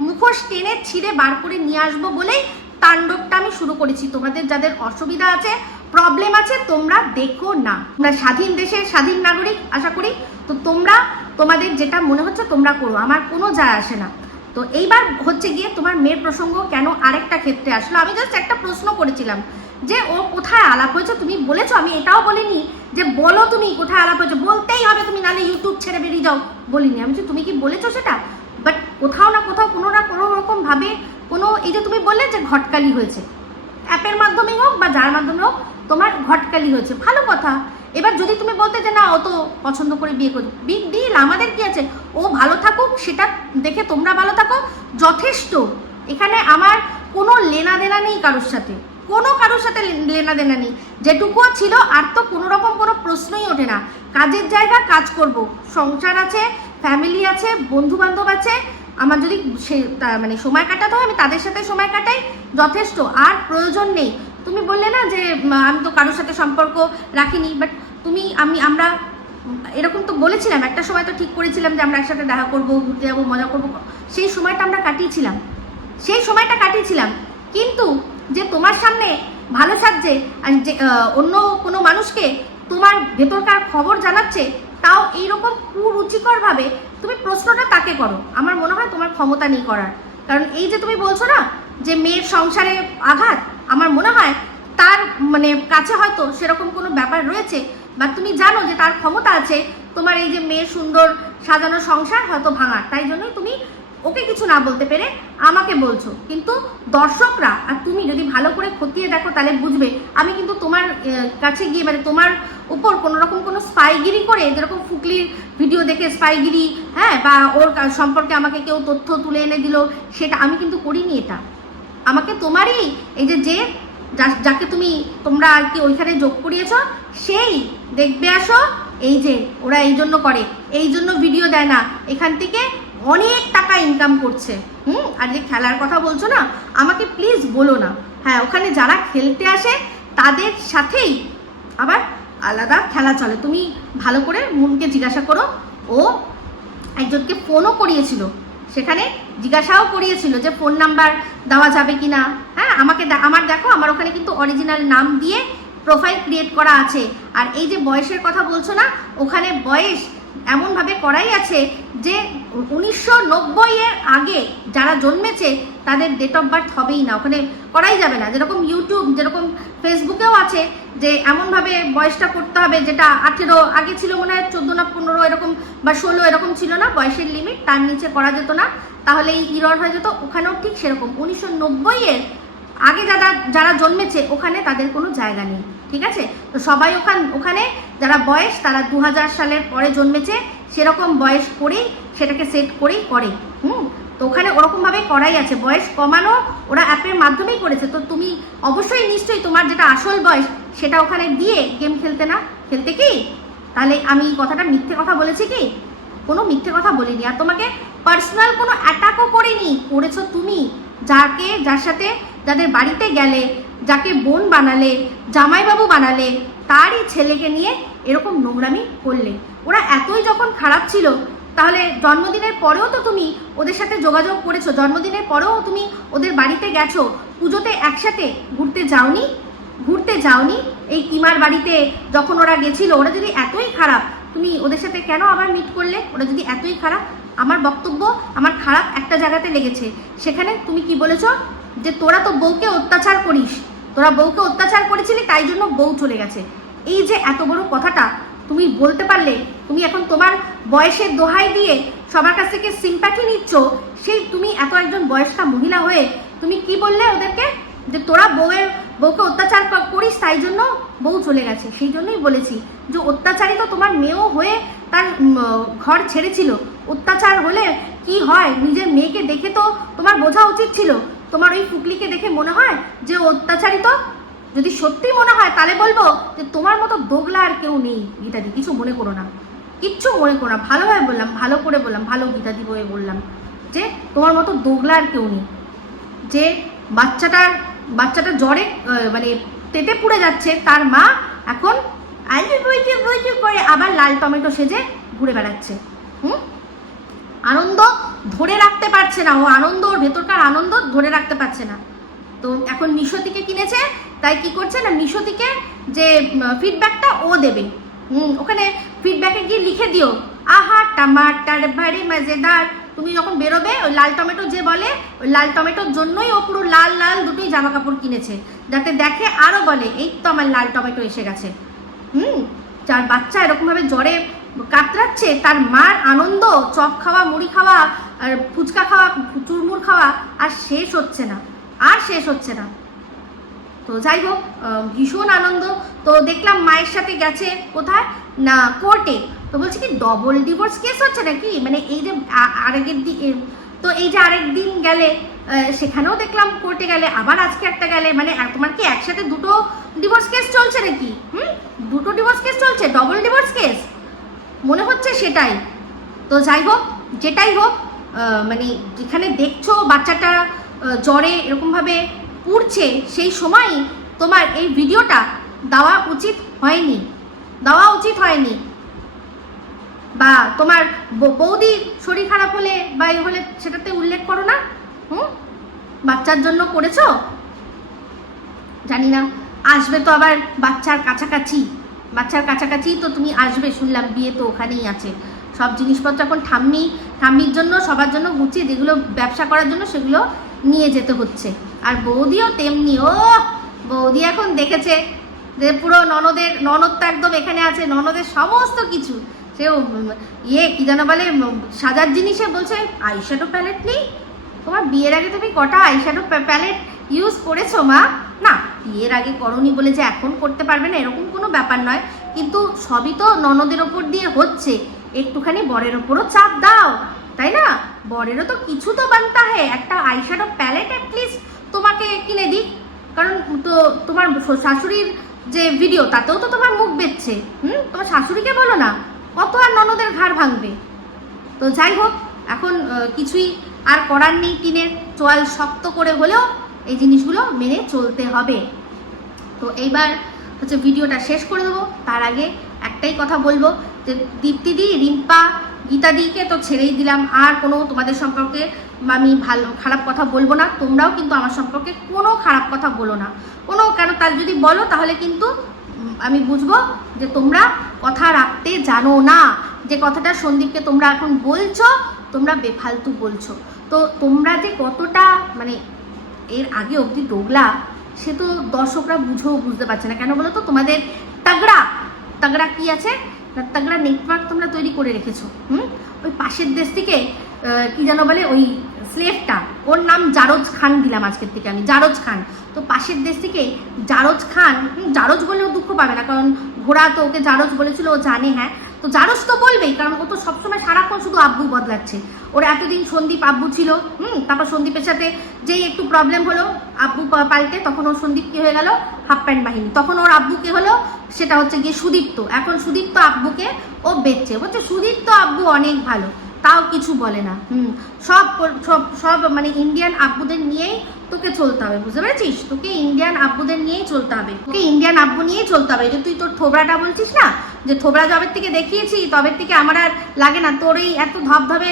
মুখোশ টেনে ছিঁড়ে বার করে নিয়ে আসবো বলেই তাণ্ডবটা আমি শুরু করেছি। তোমাদের যাদের অসুবিধা আছে, প্রবলেম আছে, তোমরা দেখো না। তোমরা স্বাধীন দেশের স্বাধীন নাগরিক আশা করি, তো তোমরা তোমাদের যেটা মনে হচ্ছে তোমরা করো, আমার কোনো যায় আসে না। তো এইবার হচ্ছে গিয়ে তোমার মেয়ের প্রসঙ্গ কেন আরেকটা ক্ষেত্রে আসলো। আমি জাস্ট একটা প্রশ্ন করেছিলাম যে ও কোথায় আলাপ হয়েছে, তুমি বলেছো, আমি এটাও বলিনি যে বলো তুমি কোথায় আলাপ হয়েছে, বলতেই হবে তুমি, নাহলে ইউটিউব ছেড়ে বেরিয়ে যাও, বলিনি আমি। যে তুমি কি বলেছো সেটা, বাট কোথাও না কোথাও কোনো না কোনো রকম ভাবে কোনো, এই যে তুমি বললে যে ঘটকালি হয়েছে, অ্যাপের মাধ্যমেই হোক বা যার মাধ্যমে হোক তোমার ঘটকালি হয়েছে, ভালো কথা। এবার যদি তুমি বলতে যে না ও তো পছন্দ করে বিয়ে করবে, বিগ ডিল, আমাদের কি আছে, ও ভালো থাকুক, সেটা দেখে তোমরা ভালো থাকো, যথেষ্ট। এখানে আমার কোনো লেনা দেনা নেই কারোর সাথে, কারোর সাথে লেনা দেনা নেই। যেটুকুও ছিল আর তো কোনো রকম কোনো প্রশ্নই ওঠে না। কাজের জায়গা কাজ করব, সংসার আছে, ফ্যামিলি আছে, বন্ধু বান্ধব আছে, আমার যদি মানে সময় কাটাতে হয় আমি তাদের সাথে সময় কাটাই, যথেষ্ট। আর প্রয়োজন নেই। তুমি বললে না যে আমি তো কারোর সাথে সম্পর্ক রাখিনি, বাট আমরা এরকম তো বলেছিলাম, একটা সময় তো ঠিক করেছিলাম যে আমরা একসাথে দেখা করবো, ঘুরতে যাবো, মজা করবো, সেই সময়টা আমরা কাটিয়েছিলাম। কিন্তু যে তোমার সামনে ভালো সাজছে আর যে অন্য কোনো মানুষকে তোমার ভেতরকার খবর জানাচ্ছে, তাও এইরকম কুরুচিকরভাবে তুমি প্রশ্নটা তাকে করো, আমার মনে হয় তোমার ক্ষমতা নেই করার। কারণ এই যে তুমি বলছো না যে মেয়ের সংসারে আঘাত, আমার মনে হয় তার মানে কাছে হয়তো সেরকম কোনো ব্যাপার রয়েছে, বা তুমি জানো যে তার ক্ষমতা আছে তোমার এই যে মেয়ের সুন্দর সাজানো সংসার হয়তো ভাঙার, তাই জন্যই তুমি ওকে কিছু না বলতে পেরে আমাকে বলছো। কিন্তু দর্শকরা আর তুমি যদি ভালো করে খতিয়ে দেখো তাহলে বুঝবে আমি কিন্তু তোমার কাছে গিয়ে মানে তোমার উপর কোনো রকম কোনো স্পাইগিরি করে, যেরকম ফুকলির ভিডিও দেখে স্পাইগিরি, হ্যাঁ, বা ওর সম্পর্কে আমাকে কেউ তথ্য তুলে এনে দিল, সেটা আমি কিন্তু করিনি। এটা আমাকে তোমারই এই যে যাকে তোমরা আর কি ওইখানে যোগ করিয়েছ, সেই দেখবে আসো, এই যে ওরা এই জন্য করে, এই জন্য ভিডিও দেয় না, এখান থেকে অনেক টাকা ইনকাম করছে। আর যে খেলার কথা বলছো না, আমাকে প্লিজ বলো না। হ্যাঁ, ওখানে যারা খেলতে আসে তাদের সাথেই আবার আলাদা খেলা চলে। তুমি ভালো করে মুনকে জিজ্ঞাসা করো, ও একজনকে ফোনও করিয়েছিল, সেখানে জিজ্ঞাসাও করিয়েছিল যে ফোন নাম্বার দেওয়া যাবে কি না। হ্যাঁ, আমার দেখো, আমার ওখানে কিন্তু অরিজিনাল নাম দিয়ে প্রোফাইল ক্রিয়েট করা আছে। আর এই যে বয়সের কথা বলছো না, ওখানে বয়স এমনভাবে করাই আছে যে 1990 এর আগে যারা জন্মেছে তাদের ডেট অফ বার্থ হবেই না, ওখানে করাই যাবে না। যেরকম ইউটিউব, যেরকম ফেসবুকেও আছে যে এমনভাবে বয়সটা করতে হবে, যেটা 18 আগে ছিল মনে হয় 14 না 15 এরকম বা 16 এরকম ছিল না বয়সের লিমিট, তার নিচে করা যেত না, তাহলেই ইরর হয়ে যেত। ওখানেও ঠিক সেরকম 1990 এর আগে যারা জন্মেছে ওখানে তাদের কোনো জায়গা নেই, ঠিক আছে? তো সবাই ওখানে যারা বয়স তারা 2000 সালের পরে জন্মেছে, সেরকম বয়স করেই সেটাকে সেট করেই করে। তো ওখানে ওরকমভাবে করাই আছে, বয়স কমানো ওরা অ্যাপের মাধ্যমেই করেছে। তো তুমি অবশ্যই নিশ্চয়ই তোমার যেটা আসল বয়স সেটা ওখানে দিয়ে গেম খেলতে না, খেলতে কি? তাহলে আমি কথাটা মিথ্যে কথা বলেছি কি? কোনো মিথ্যে কথা বলিনি। আর তোমাকে পার্সোনাল কোনো অ্যাটাকও করিনি, করেছো তুমি। যার সাথে যাদের বাড়িতে গেলে, যাকে বোন বানালে, জামাইবাবু বানালে, তারই ছেলেকে নিয়ে এরকম নোংরামি করলে। ওরা এতই যখন খারাপ ছিল তাহলে জন্মদিনের পরেও তো তুমি ওদের সাথে যোগাযোগ করেছো, জন্মদিনের পরেও তুমি ওদের বাড়িতে গেছো, পুজোতে একসাথে ঘুরতে যাওনি? এই কিমার বাড়িতে যখন ওরা গেছিল, ওরা যদি এতই খারাপ, তুমি ওদের সাথে কেন আবার মিট করলে? ওরা যদি এতই খারাপ, আমার বক্তব্য আমার খারাপ একটা জায়গাতে লেগেছে, সেখানে তুমি কি বলেছো যে তোরা তো বউকে অত্যাচার করিস, তোরা বউকে অত্যাচার করেছিলি তাই জন্য বউ চলে গেছে। এই যে এত বড় কথাটা তুমি বলতে পারলে, তুমি এখন তোমার বয়সের দোহাই দিয়ে সবার কাছ থেকে সিম্প্যাথি নিচ্ছ, সেই তুমি এত একজন বয়স্কা মহিলা হয়ে তুমি কি বললে ওদেরকে? যে তোরা বউকে অত্যাচার করিস তাই জন্য বউ চলে গেছে। সেই জন্যই বলেছি যে অত্যাচারী তো তোমার মেয়েও হয়ে তার ঘর ছেড়েছিল। অত্যাচার হলে কি হয় নিজের মেয়েকে দেখে তো তোমার বোঝা উচিত ছিল। তোমার ওই ফুকলিকে দেখে মনে হয় যে অত্যাচারী? তো যদি সত্যি মনে হয় তাহলে বলবো যে তোমার মতো দোগলা আর কেউ নেই গীতাদি, কিছু মনে করো না, কিচ্ছু মনে করো না। ভালোভাবে বললাম, ভালো করে বললাম, ভালো গীতাদি বয়ে বললাম যে তোমার মতো দোগলা আর কেউ নেই। যে বাচ্চাটা জ্বরে মানে পেটে পুড়ে যাচ্ছে, তার মা এখন বইটি করে আবার লাল টমেটো সেজে ঘুরে বেড়াচ্ছে। আনন্দ ধরে রাখতে পারছে না, ও আনন্দ, ওর ভেতরকার আনন্দ ধরে রাখতে পারছে না। তো এখন মিশো থেকে কিনেছে, তাই কি করছে না, মিশো থেকে যে ফিডব্যাকটা ও দেবে, ওখানে ফিডব্যাকে গিয়ে লিখে দিও আহা টমাটার ভারী মজেদার। তুমি যখন বেরোবে ওই লাল টমেটো যে বলে, ওই লাল টমেটোর জন্যই ও পুরো লাল লাল দুটোই জামা কাপড় কিনেছে, যাতে দেখে আরও বলে এই তো আমার লাল টমেটো এসে গেছে। যার বাচ্চা এরকমভাবে জ্বরে কাতরাচ্ছে, তার মার আনন্দ, চপ খাওয়া, মুড়ি খাওয়া, আর ফুচকা খাওয়া, চুরমুর খাওয়া আর শেষ হচ্ছে না। তো যাই হোক, ভীষণ আনন্দ। তো দেখলাম মায়ের সাথে গেছে কোথায় না, কোর্টে। তো বলছি কি ডবল ডিভোর্স কেস হচ্ছে নাকি, মানে এই যে আরেক দিন গেলে সেখানেও দেখলাম কোর্টে গেলে, আবার আজকে একটা গেলে, মানে তোমার কি একসাথে দুটো ডিভোর্স কেস চলছে নাকি? দুটো ডিভোর্স কেস চলছে, ডবল ডিভোর্স কেস মনে হচ্ছে সেটাই। তো যাই হোক, যেটাই হোক, মানে যেখানে দেখছো বাচ্চাটা জ্বরে এরকমভাবে পুড়ছে, সেই সময়ই তোমার এই ভিডিওটা দেওয়া উচিত হয়নি। বা তোমার বৌদির শরীর খারাপ হলে বা এই হলে সেটাতে উল্লেখ করো না। বাচ্চার জন্য করেছো, জানি না। আসবে তো আবার বাচ্চার কাছাকাছি তো তুমি আসবে, শুনলাম বিয়ে তো ওখানেই আছে। সব জিনিসপত্র এখন ঠাম্মির জন্য, সবার জন্য গুছিয়ে, যেগুলো ব্যবসা করার জন্য সেগুলো নিয়ে যেতে হচ্ছে। আর বৌদিও তেমনি, বৌদি এখন দেখেছে যে পুরো ননদ তো একদম এখানে আছে, ননদের সমস্ত কিছু, সে কি যেন বলে সাজার জিনিসে বলছে আইশ্যাডো প্যালেট নেই। তোমার বিয়ের আগে তুমি কটা আইশ্যাডো প্যালেট ইউজ করেছো মা? না, বিয়ের আগে করনি বলে যে এখন করতে পারবে না এরকম কোনো ব্যাপার নয়, কিন্তু সবই তো ননদের ওপর দিয়ে হচ্ছে, একটুখানি বরের ওপরও চাপ দাও, তাই না? বরেরও তো কিছু তো বানতা হয়, একটা আইশ্যাডো প্যালেট অ্যাটলিস্ট তোমাকে কিনে দিই। কারণ তো তোমার শাশুড়ির যে ভিডিও তাতেও তো তোমার মুখ বেচছে, তোমার শাশুড়িকে বলো না, কত আর ননদের ঘাড় ভাঙবে। তো যাই হোক, এখন কিছুই আর করার নেই, টিনের চোয়াল শক্ত করে হলেও এই জিনিসগুলো মেনে চলতে হবে। তো এইবার হচ্ছে ভিডিওটা শেষ করে দেবো, তার আগে একটাই কথা বলবো যে দীপ্তিদি, রিম্পা, গীতাদিকে তো ছেড়েই দিলাম, আর কোনো তোমাদের সম্পর্কে আমি খারাপ কথা বলবো না। তোমরাও কিন্তু আমার সম্পর্কে কোনো খারাপ কথা বলো না, কেন তার যদি বলো তাহলে কিন্তু আমি বুঝবো যে তোমরা কথা রাখতে জানো না। যে কথাটা সন্দীপকে তোমরা এখন বলছো, তোমরা বেফালতু বলছো। তো তোমরা যে কতটা মানে এর আগে অবধি ডোগলা, সে তো দর্শকরা বুঝতে পারছে না। কেন বলো তো? তোমাদের তাগড়া কি আছে না, তাগড়া নেটওয়ার্ক তোমরা তৈরি করে রেখেছো। ওই পাশের দেশ থেকে কি যেন বলে ওই স্লেভটা, ওর নাম জারজ খান দিলাম আজকের থেকে আমি, জারজ খান। তো পাশের দেশ থেকে জারজ খান, জারজ বলেও দুঃখ পাবে না, কারণ ঘোড়া তো ওকে জারজ বলেছিল, ও জানে। হ্যাঁ, তো জারজ তো বলবেই, কারণ ও তো সবসময় সারাক্ষণ শুধু আব্বু বদলাচ্ছে। ওর এতদিন সন্দীপ আব্বু ছিল, তারপর সন্দীপের সাথে যেই একটু প্রবলেম হলো আব্বু পাল্টে, তখন ওর সন্দীপ কি হয়ে গেল? হাফ প্যান্ট বাহিনী। তখন ওর আব্বু কে হলো? সেটা হচ্ছে গিয়ে সুদীপ্ত। এখন সুদীপ্ত আব্বুকে ও বেচছে, বলছে সুদীপ্ত আব্বু অনেক ভালো, তাও কিছু বলে না। সব সব সব মানে ইন্ডিয়ান আব্বুদের নিয়েই তোকে চলতে হবে, বুঝতে পেরেছিস? তোকে ইন্ডিয়ান আব্বুদের নিয়েই চলতে হবে, তোকে ইন্ডিয়ান আব্বু নিয়েই চলতে হবে। যে তুই তোর থোবড়াটা বলছিস না, যে থোবড়া জবের থেকে দেখিয়েছি তবের থেকে আমার আর লাগে না তোর এই এত ধবধবে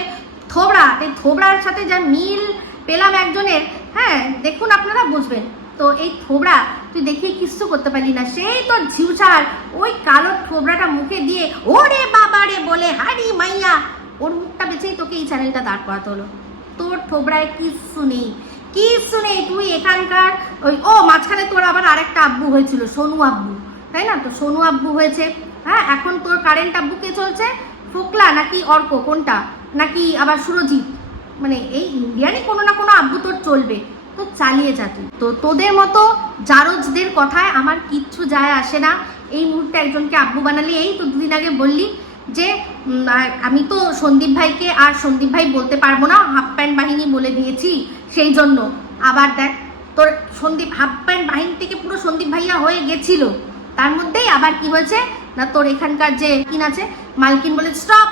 থোবড়া। এই থোবড়ার সাথে যা মিল পেলাম একজনের, হ্যাঁ দেখুন আপনারা বুঝবেন। তো এই থোবড়া তুই দেখিয়ে কিচ্ছু করতে পারলি না, সেই তোর ঝিউছার ওই কালো থোবড়াটা মুখে দিয়ে ওরে বাবারে বলে হারি মাইয়া, ওর মুখটা বেছেই তোকে এই চ্যানেলটা দাঁড় করাতে হলো। তোর থোবড়ায় কিচ্ছু নেই, কিচ্ছু নেই। তুই এখানকার ওই মাঝখানে তোর আবার আরেকটা আব্বু হয়েছিল, সোনু আব্বু, তাই না? তো সোনু আব্বু হয়েছে। হ্যাঁ, এখন তোর কারেন্ট আব্বু কে চলছে? ফোকলা নাকি অর্ক, কোনটা? নাকি আবার সুরজিৎ? মানে এই ইন্ডিয়ানই কোনো না কোনো আব্বু তোর চলবে, তো চালিয়ে যা তুই। তো তোদের মতো জারজদের কথায় আমার কিচ্ছু যায় আসে না। এই মুহূর্তে একজনকে আব্বু বানালি, এই তো দুদিন আগে বললি যে আমি তো সন্দীপ ভাইকে আর সন্দীপ ভাই বলতে পারবো না, হাফ প্যান্ট বাহিনী বলে দিয়েছি, সেই জন্য আবার দেখ তোর সন্দীপ হাফ প্যান্ট বাহিনী থেকে পুরো সন্দীপ ভাইয়া হয়ে গেছিল। তার মধ্যেই আবার কি হয়েছে না, তোর এখানকার যে কিন আছে মালকিন বলে স্টপ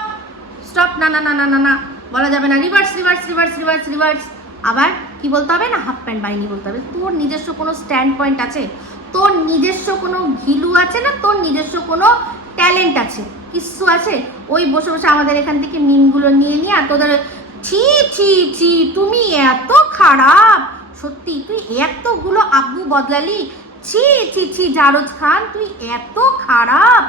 স্টপ, না না না না না না বলা যাবে না, reverse reverse reverse reverse reverse. আবার কি বলতে হবে না, হাফ প্যান্ট বাহিনী বলতে হবে। তোর নিজস্ব কোনো স্ট্যান্ড পয়েন্ট আছে? তোর নিজস্ব কোনো ঘিলু আছে না? তোর নিজস্ব কোনো ট্যালেন্ট আছে? কিচ্ছু আছে? ওই বসে বসে আমাদের এখান থেকে মিমগুলো নিয়ে নিয়ে আর তোদের ছি ছি ছি, তুমি এত খারাপ, সত্যি তুই এতগুলো আব্বু বদলালি, ছি ছি ছি জারজ খান, তুই এত খারাপ।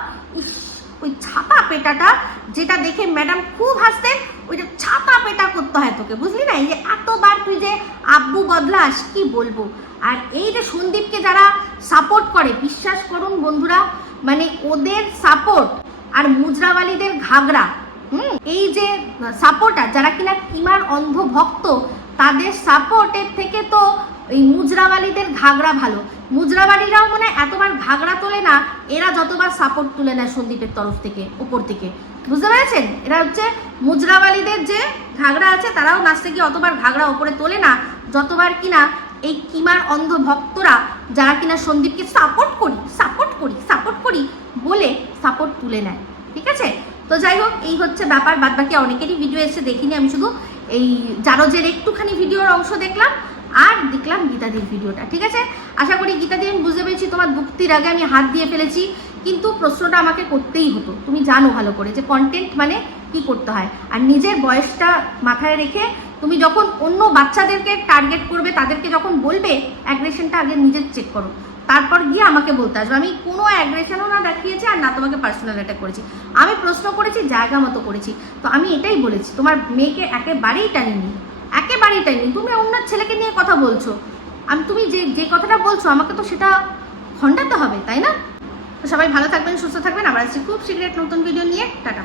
ওই ছাতা পেটাটা যেটা দেখে ম্যাডাম খুব হাসতেন, ওইটা ছাতা পেটা করতে হয় তোকে, বুঝলি না? এই যে এতবার তুই যে আব্বু বদলাস, কি বলবো। আর এই যে সন্দীপকে যারা সাপোর্ট করে, বিশ্বাস করুন বন্ধুরা, মানে ওদের সাপোর্ট আর মুজরাওয়ালিদের ঘাগরা, এই যে সাপোর্টার যারা কিনা কিমার অন্ধ ভক্ত, তাদের সাপোর্টের থেকে তো এই মুজরাওয়ালিদের ঘাগরা ভালো। মুজরাওয়ালিরাও মানে এতবার ঘাগরা তোলে না, এরা যতবার সাপোর্ট তুলে নেয় সন্দীপের তরফ থেকে, ওপর থেকে, বুঝতে পেরেছেন? এরা হচ্ছে মুজরাওয়ালিদের যে ঘাগরা আছে, তারাও নাচতে গিয়ে অতবার ঘাগরা ওপরে তোলে না যতবার কিনা এই কিমার অন্ধ ভক্তরা যারা কিনা সন্দীপকে সাপোর্ট করি সাপোর্ট করি সাপোর্ট করি বলে সাপোর্ট তুলে নেয়। ঠিক আছে? তো যাই হোক, এই হচ্ছে ব্যাপার। বাদ বাকি অনেকেরই ভিডিও এসে দেখিনি, আমি শুধু এই জারজের একটুখানি ভিডিওর অংশ দেখলাম আর দেখলাম গীতাদির ভিডিওটা। ঠিক আছে, আশা করি গীতাদি আমি বুঝতে পেরেছি তোমার দুঃখতির আগে আমি হাত দিয়ে ফেলেছি, কিন্তু প্রশ্নটা আমাকে করতেই হতো। তুমি জানো ভালো করে যে কন্টেন্ট মানে কি করতে হয়, আর নিজের বয়সটা মাথায় রেখে তুমি যখন অন্য বাচ্চাদেরকে টার্গেট করবে, তাদেরকে যখন বলবে, অ্যাগ্রেশনটা আগে নিজের চেক করো, তারপর গিয়ে আমাকে বলতে আসবে। আমি কোনো অ্যাগ্রেশনও না দেখিয়েছি আর না তোমাকে পার্সোনাল অ্যাটাক করেছি, আমি প্রশ্ন করেছি, জায়গা মতো করেছি। তো আমি এটাই বলেছি, তোমার মেয়েকে একেবারেই টানিনি, একেবারেই টানিনি। তুমি অন্য ছেলেকে নিয়ে কথা বলছো, তুমি যে কথাটা বলছো আমাকে তো সেটা খণ্ডাতে হবে, তাই না? তো সবাই ভালো থাকবেন, সুস্থ থাকবেন, আবার আসছি খুব শীঘ্রই নতুন ভিডিও নিয়ে। টাটা।